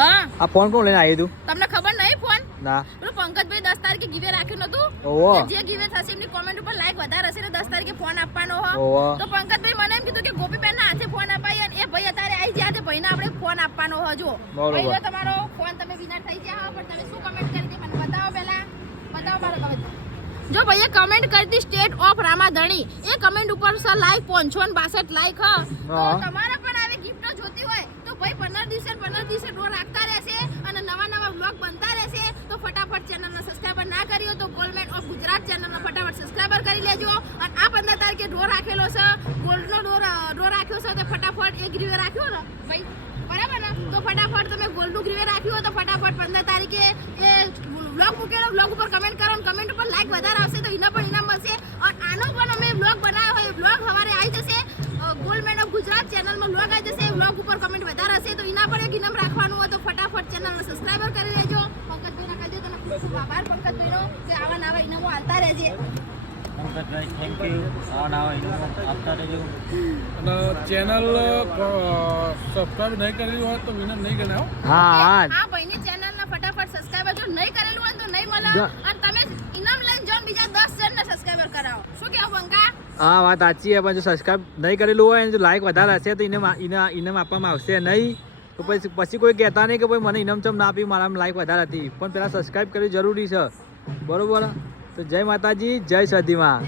હા આ ફોન કોણ લઈને આવી તું? તમને ખબર નહીં ફોન ના પેલું પંકજભાઈ 10 તારીખે ગીવે રાખ્યું નતું ઓહો જે ગીવે થશે એમની કોમેન્ટ ઉપર લાઈક વધારે હશે ને 10 તારીખે ફોન આપવાનો હો ઓહો તો પંકજભાઈ મને એમ કીધું કે ગોપીબેન ના હાથે ફોન અપાય અને એ ભાઈ અત્યારે આવી ગયા છે ભાઈને આપણે ફોન આપવાનો હો જો બરોબર. ભાઈ તમારો ફોન તમે વિનર થઈ ગયા હો પણ તમે શું કમેન્ટ કરી હતી મને બતાવો પહેલા બતાવો મારો કમેન્ટ જો ભાઈએ કમેન્ટ કરી હતી state of Ramadhani A comment ઉપર સર લાઈક 562 લાઈક હ તો હા. તમારે પણ આવી ગિફ્ટ જોતી હોય તો ભાઈ 15 દિવસે ડ્રો રાખતા રહેશે અને નવા વ્લોગ બનતા રહેશે તો ફટાફટ ચેનલને સબસ્ક્રાઇબર ના કર્યો તો ગોલ્ડમેન ઓફ ગુજરાત ચેનલને ફટાફટ સબસ્ક્રાઇબર કરી લેજો અને આ 15 તારીખે ડ્રો રાખેલો છે ગોલ્ડનો ડ્રો રાખ્યો છે તો ફટાફટ એક ગ્રીવે રાખ્યો ને ભાઈ બરાબર ને તો ફટાફટ તમે ગોલ્ડનું ગ્રીવે રાખ્યું હોય તો ફટાફટ 15 તારીખે એ વ્લોગ મૂકેલો વ્લોગ ઉપર કમેન્ટ કરો અને કમેન્ટ ઉપર લાઈક વધારે આવશે તો એના પણ ઇનામ મળશે અને આનો પણ અમે વ્લોગ બનાવ્યો હોય વ્લોગ સવારે આવી જશે ગોલ્ડમેન ઓફ ગુજરાત ચેનલમાં વ્લોગ આવી જશે વ્લોગ ઉપર કમેન્ટ વધારે હશે તો એના પણ એક ઇનામ રાખવાનું હોય તો ફટાફટ ચેનલને સબસ્ક્રાઇબર કરી લેજો પંકજભાઈને કહેજો તને ખૂબ ખૂબ આભાર પંકજભાઈનો કે આવા નવા ઇનામો આવતા રહેજે પંકજભાઈ થેન્ક યુ આવા ઇનામો આપતા રહેજો અને ચેનલ સબસ્ક્રાઇબ નહીં કરેલી હોય તો વિનર નહીં ગણાવો. હા હા આ ભાઈની ચેનલને ફટાફટ સબસ્ક્રાઇબર જો નહીં કરેલું હોય તો નહીં મળે અને તમે ઇનામ લઈને જો બીજા 10 જણને સબસ્ક્રાઇબર કરાવો શું કહેવું બંકા હા વાત સાચી છે પણ જો સબસ્ક્રાઇબ નહીં કરેલું હોય અને જો લાઈક વધારે હશે તો ઇનામ આપવામાં આવશે નહીં તો પછી કોઈ કહેતા નહીં કે ભાઈ મને ઇનામ ચમ ના આપી મારામાં લાઈક વધારે હતી પણ પહેલાં સબસ્ક્રાઇબ કરવી જરૂરી છે બરોબર તો જય માતાજી જય સદીમાં.